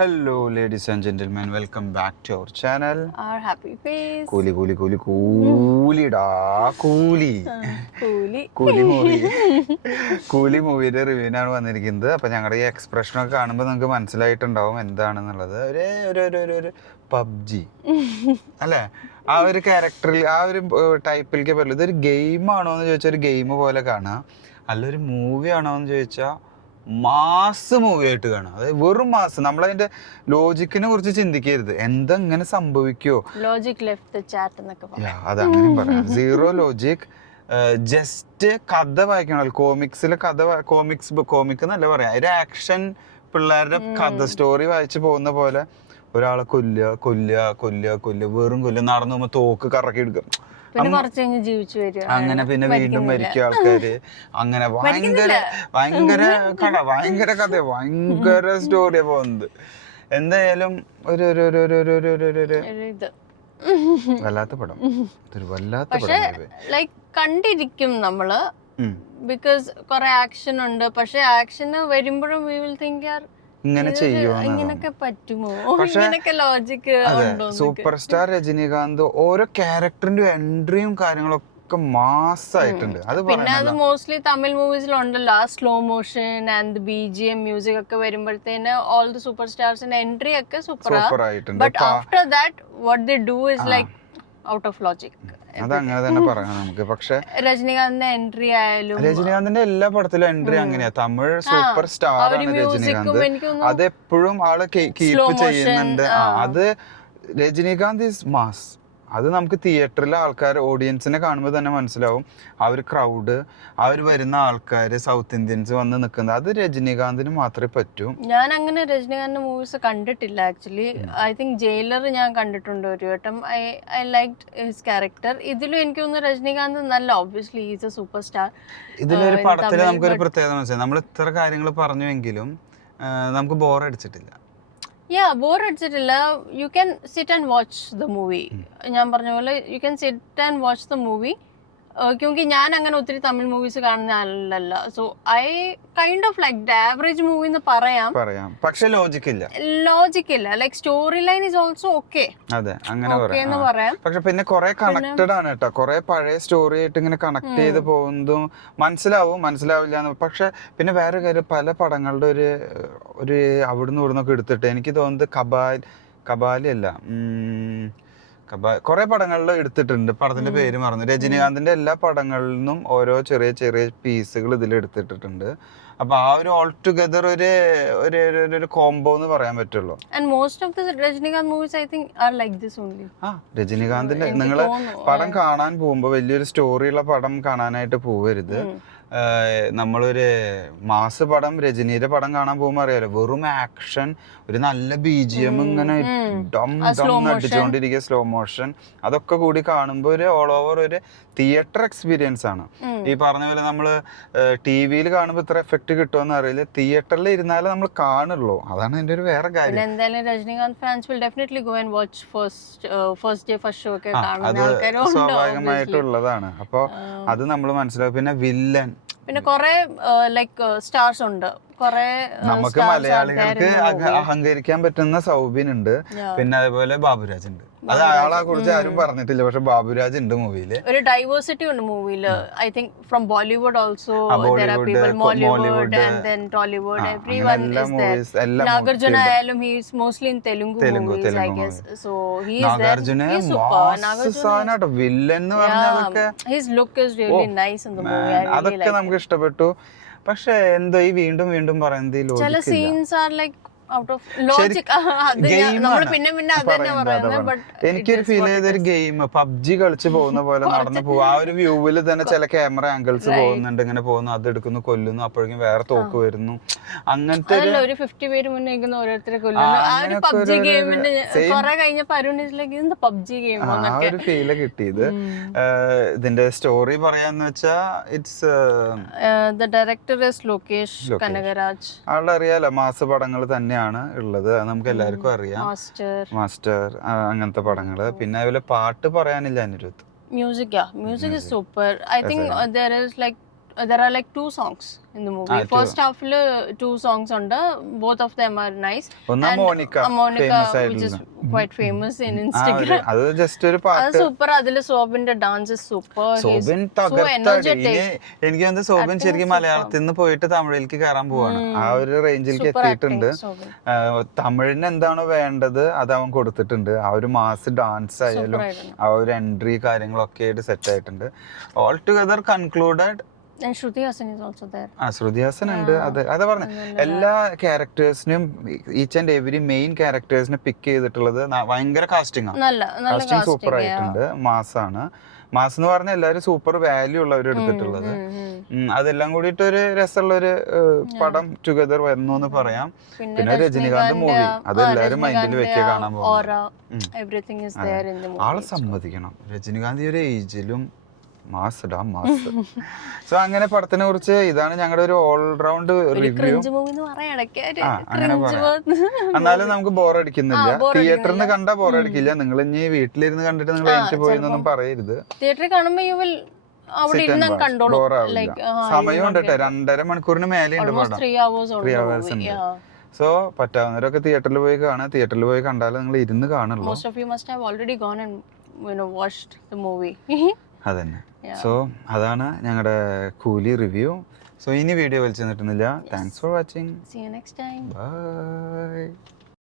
Hello, ladies and gentlemen. Welcome back to our channel. Our happy face. കൂലി മൂവിയുടെ റിവ്യൂവിനാണ് വന്നിരിക്കുന്നത്. അപ്പം ഞങ്ങളുടെ ഈ എക്സ്പ്രഷനൊക്കെ കാണുമ്പോൾ നിങ്ങൾക്ക് മനസ്സിലായിട്ടുണ്ടാവും എന്താണെന്നുള്ളത്. ഒരു പബ്ജി അല്ലേ, ആ ഒരു ക്യാരക്ടറിൽ ആ ഒരു ടൈപ്പിലേക്ക് പറ്റില്ല. ഇതൊരു ഗെയിമാണോ എന്ന് ചോദിച്ചാൽ ഒരു ഗെയിം പോലെ കാണാം, അല്ല ഒരു മൂവി ആണോ എന്ന് ചോദിച്ചാൽ മാസ് മൂവി ആയിട്ട് കാണാം. അതായത് വെറും മാസ്. നമ്മളതിന്റെ ലോജിക്കിനെ കുറിച്ച് ചിന്തിക്കരുത്, എന്തെങ്ങനെ സംഭവിക്കുമോ, അതങ്ങനെ പറയാം. സീറോ ലോജിക്, ജസ്റ്റ് കഥ വായിക്കണം. കോമിക് എന്നല്ല പറയാം, ഒരു ആക്ഷൻ പിള്ളേരുടെ കഥ സ്റ്റോറി വായിച്ചു പോകുന്ന പോലെ ഒരാളെ കൊല്ലുക, വെറും നടന്നു പോകുമ്പോൾ തോക്ക് കറക്കി എടുക്കുക, അങ്ങനെ പിന്നെ വീണ്ടും മരിക്കുക ആൾക്കാര്, അങ്ങനെ ഭയങ്കര കഥ, ഭയങ്കര സ്റ്റോറിയാ പോകുന്നത്. എന്തായാലും ഒരു വല്ലാത്ത പടം, വല്ലാത്ത പടം. ലൈക്ക് കണ്ടിരിക്കും നമ്മള്, ബിക്കോസ് കൊറേ ആക്ഷൻ ഉണ്ട്. പക്ഷെ ആക്ഷന് വരുമ്പോഴും വി വിൽ തിങ്ക് ഇങ്ങനെ ഇങ്ങനൊക്കെ പറ്റുമോ, ഇങ്ങനൊക്കെ ലോജിക്. സൂപ്പർ സ്റ്റാർ രജനീകാന്ത് ഓരോ ക്യാരക്ടറിന്റെ എൻട്രിയും കാര്യങ്ങളൊക്കെ മാസായിട്ടുണ്ട്. അത് പിന്നെ അത് മോസ്റ്റ്ലി തമിഴ് മൂവീസിലുണ്ടല്ലോ, ആ slow motion and BGM music ഒക്കെ വരുമ്പോഴത്തേന് ഓൾ ദി സൂപ്പർ സ്റ്റാർസിന്റെ എൻട്രി ഒക്കെ സൂപ്പർ ആയിട്ടുണ്ട്. But after that what they do is like out of logic. അതങ്ങനെ തന്നെ പറയാം നമുക്ക്. പക്ഷെ രജനീകാന്തിന്റെ എൻട്രി ആയാലും, രജനീകാന്തിന്റെ എല്ലാ പടത്തിലും എൻട്രി അങ്ങനെയാ. തമിഴ് സൂപ്പർ സ്റ്റാർ ആണ് രജനീകാന്ത്, അതെപ്പോഴും ആള് കീപ്പ് ചെയ്യുന്നുണ്ട്. അത് രജനീകാന്ത് ഈസ് മാസ്. അത് നമുക്ക് തിയേറ്ററിലെ ആൾക്കാർ, ഓഡിയൻസിനെ കാണുമ്പോൾ തന്നെ മനസ്സിലാവും. ആ ഒരു ക്രൗഡ്, ആ ഒരു വരുന്ന ആൾക്കാർ, സൗത്ത് ഇന്ത്യൻസ് വന്ന് നിൽക്കുന്നത്, അത് രജനീകാന്തിന് മാത്രമേ പറ്റൂ. ഞാൻ അങ്ങനെ രജനീകാന്ത് മൂവീസ് കണ്ടിട്ടില്ല ആക്ച്വലി. ഐ തിങ്ക് ജയിലർ ഞാൻ കണ്ടിട്ടുണ്ട് ഒരു വട്ടം. I liked his character. ഇതിലും എനിക്ക് തോന്നുന്നു രജനീകാന്ത് നല്ല, obviously is A super star. ഇതിലൊരു പടത്തിൽ നമുക്കൊരു പ്രത്യേകത മനസ്സിലായി. നമ്മൾ ഇത്ര കാര്യങ്ങൾ പറഞ്ഞുവെങ്കിലും നമുക്ക് ബോർ അടിച്ചിട്ടില്ല. ബോർ അടിച്ചിട്ടില്ല. You can sit and watch the movie. ഞാൻ പറഞ്ഞ പോലെ you can sit and watch the movie. ക്യോങ്കി ഞാൻ അങ്ങനെ ഒത്തിരി തമിഴ് മൂവീസ് കാണുന്ന ആളല്ല. So I kind of like the average movie എന്ന് പറയാം. പക്ഷെ ലോജിക് ഇല്ല. Like story line is also okay. അതെ, അങ്ങനെ പറയാം. പക്ഷെ പിന്നെ കുറെ കണക്റ്റഡ് ആണ് കേട്ടോ. കുറെ പഴയ സ്റ്റോറി ആയിട്ട് ഇങ്ങനെ കണക്ട് ചെയ്ത് പോകുന്നതും മനസ്സിലാവില്ല. പക്ഷെ പിന്നെ വേറെ കാര്യം, പല പടങ്ങളുടെ ഒരു അവിടുന്ന് ഇവിടുന്നൊക്കെ എടുത്തിട്ട് എനിക്ക് തോന്നുന്നത് കബാലി അല്ല, കുറെ പടങ്ങളിൽ എടുത്തിട്ടുണ്ട്. പടത്തിന്റെ പേര് മറന്നു. രജനീകാന്തിന്റെ എല്ലാ പടങ്ങളിൽ നിന്നും ഓരോ ചെറിയ ചെറിയ പീസുകൾ ഇതിൽ എടുത്തിട്ടുണ്ട്. അപ്പൊ ആ ഒരു ഓൾ ടുഗദർ ഒരു കോംബോ എന്ന് പറയാൻ പറ്റുള്ളൂ. രജനീകാന്തിന്റെ നിങ്ങള് പടം കാണാൻ പോകുമ്പോ വലിയൊരു സ്റ്റോറിയുള്ള പടം കാണാനായിട്ട് പോവരുത്. നമ്മളൊരു മാസ് പടം, രജനീയുടെ പടം കാണാൻ പോകുമ്പോൾ അറിയാലോ, വെറും ആക്ഷൻ, ഒരു നല്ല BGM ഇങ്ങനെ അടിച്ചുകൊണ്ടിരിക്കുക, സ്ലോ മോഷൻ, അതൊക്കെ കൂടി കാണുമ്പോൾ ഒരു ഓൾ ഓവർ ഒരു തിയേറ്റർ എക്സ്പീരിയൻസ് ആണ്. ഈ പറഞ്ഞ പോലെ നമ്മള് TV-ൽ കാണുമ്പോൾ ഇത്ര എഫക്ട് കിട്ടുമെന്ന് അറിയില്ല, തിയേറ്ററിൽ ഇരുന്നാലേ നമ്മൾ കാണുള്ളൂ. അതാണ് എന്റെ ഒരു വേറെ കാര്യം. എന്തായാലും Rajinikanth fans will definitely go and watch first show ഒക്കെ കാണുന്ന ആൾക്കാരും സ്വാഭാവികമായിട്ടുള്ളതാണ്. അപ്പൊ അത് നമ്മൾ മനസ്സിലാവും. പിന്നെ വില്ലൻ, പിന്നെ കുറെ ലൈക്ക് സ്റ്റാർസ് ഉണ്ട്. നമുക്ക് മലയാളികൾക്ക് അഹങ്കരിക്കാൻ പറ്റുന്ന സൗബിൻ ഉണ്ട്, പിന്നെ അതേപോലെ ബാബുരാജ് ഉണ്ട്. അത് അയാളെ കുറിച്ച് ആരും പറഞ്ഞിട്ടില്ല, പക്ഷെ ബാബുരാജ് ഉണ്ട് മൂവിയില്. ഒരു ഡൈവേഴ്സിറ്റി ഉണ്ട് മൂവിയില്. I think from Bollywood also there are people, Mollywood and then Tollywood, everyone is there. Nagarjuna ആയാലും he is mostly in Telugu movies, I guess. So he is there. He is super. Nagarjuna villain എന്ന് പറഞ്ഞതൊക്കെ, his look is really nice in the movie. അതൊക്കെ നമുക്ക് ഇഷ്ടപ്പെട്ടു. പക്ഷെ എന്തോ ഈ വീണ്ടും പറയുന്നത് ലോജിക് ചില scenes are like out of logic. എനിക്കൊരു ഫീൽ ചെയ്തൊരു ഗെയിം, പബ്ജി കളിച്ച് പോകുന്ന പോലെ നടന്നു പോകും. ആ ഒരു വ്യൂവിൽ തന്നെ ചില ക്യാമറ ആംഗിൾസ് പോകുന്നുണ്ട്, ഇങ്ങനെ പോകുന്നു, അതെടുക്കുന്നു, കൊല്ലുന്നു, അപ്പോഴേക്കും വേറെ തോക്ക് വരുന്നു, അങ്ങനത്തെ ഒരു 50 പേര് മുന്നേ ഓരോരുത്തരെ കൊല്ലുന്നു. ആ ഒരു പബ്ജി ഗെയിമിന്റെ കുറെ കഴിഞ്ഞപ്പോ പബ്ജി ഗെയിം ആ ഒരു ഫീല് കിട്ടിയത്. ഇതിന്റെ സ്റ്റോറി പറയാന്ന് വെച്ചാ it's the director is Lokesh Kanagaraj. ആളുടെ അറിയാലോ, മാസ പടങ്ങൾ തന്നെയാണ് ഉള്ളത്, നമുക്ക് എല്ലാവർക്കും അറിയാം. മാസ്റ്റർ അങ്ങനത്തെ പടങ്ങള്. പിന്നെ അതുപോലെ പാട്ട് പറയാനില്ല Anirudh. Music is super. I think there is like there are like 2 songs in the movie. First half 2 songs ഉണ്ട്. Both of them are nice. ഒന്ന് Monica which is quite famous in Instagram. അത് just ഒരു പാട്ട് super. അതില് സോബിന്റെ dance is super. Soubin തകർത്തടി. എനിക്ക് തോന്നുന്നു സോബിൻ ശരിക്കും മലയാളത്തിൽ നിന്ന് പോയിട്ട് തമിഴിലേക്ക് കയറാൻ പോവാണ്. ആ ഒരു റേഞ്ചിലേക്ക് എത്തിയിട്ടുണ്ട്. തമിഴിന് എന്താണോ വേണ്ടത് അത് അവൻ കൊടുത്തിട്ടുണ്ട്. ആ ഒരു മാസ് ഡാൻസ് ആയാലും ആ ഒരു എൻട്രി കാര്യങ്ങളൊക്കെ ആയിട്ട് സെറ്റ് ആയിട്ടുണ്ട്. All together concluded. And Shruti Hassan is also there. Shruti Haasan ഉണ്ട്. അതാ പറഞ്ഞ എല്ലാ ക്യാരക്ടേഴ്സിനും ഈച്ച് ആൻഡ് എവരി മെയിൻ ക്യാരക്ടേഴ്സിനെ പിക്ക് ചെയ്തിട്ടുള്ളത് ഭയങ്കര കാസ്റ്റിംഗ് ആണ്. കാസ്റ്റിംഗ് സൂപ്പർ ആയിട്ടുണ്ട്. മാസാണ്. മാസ് എന്ന് പറഞ്ഞാൽ എല്ലാവരും സൂപ്പർ വാല്യൂ ഉള്ളവർ എടുത്തിട്ടുള്ളത്. അതെല്ലാം കൂടിയിട്ട് ഒരു രസമുള്ള ഒരു പടം ടുഗദർ വരുന്നു എന്ന് പറയാം. പിന്നെ രജനികാന്ത് മൂവി അത് എല്ലാവരും മൈൻഡിൽ വെക്കുക കാണാൻ പോകും. ആളെ സമ്മതിക്കണം. രജനികാന്ത് ഒരു ഏജിലും മാസ്. സോ അങ്ങനെ പടത്തിനെ കുറിച്ച് ഇതാണ് ഞങ്ങളുടെ ഒരു ഓൾറൗണ്ട് റിവ്യൂ. അങ്ങനെ പറയാം. എന്നാലും നമുക്ക് ബോറടിക്കുന്നില്ല. തിയേറ്ററിൽ നിന്ന് കണ്ടാ ബോറടിക്കില്ല. നിങ്ങൾ ഇനി വീട്ടിലിരുന്ന് കണ്ടിട്ട് നിങ്ങൾ എനിക്ക് പോയെന്നൊന്നും പറയരുത്. തിയേറ്ററിൽ കാണുമ്പോൾ സമയമുണ്ട് കേട്ടോ. 2.5 മണിക്കൂറിന് മേലെയുണ്ട് പടം. 3 hours ഉണ്ട്. സോ പറ്റാവുന്നവരൊക്കെ തിയേറ്ററിൽ പോയി കാണാം. തിയേറ്ററിൽ പോയി കണ്ടാലും നിങ്ങൾ ഇരുന്ന് കാണുള്ളൂ. അതന്നെ. സോ അതാണ് ഞങ്ങളുടെ കൂലി റിവ്യൂ. സോ ഇനി വീഡിയോ വലിച്ചു നിന്നിട്ടുന്നില്ല. Thanks for watching. See you next time. Bye.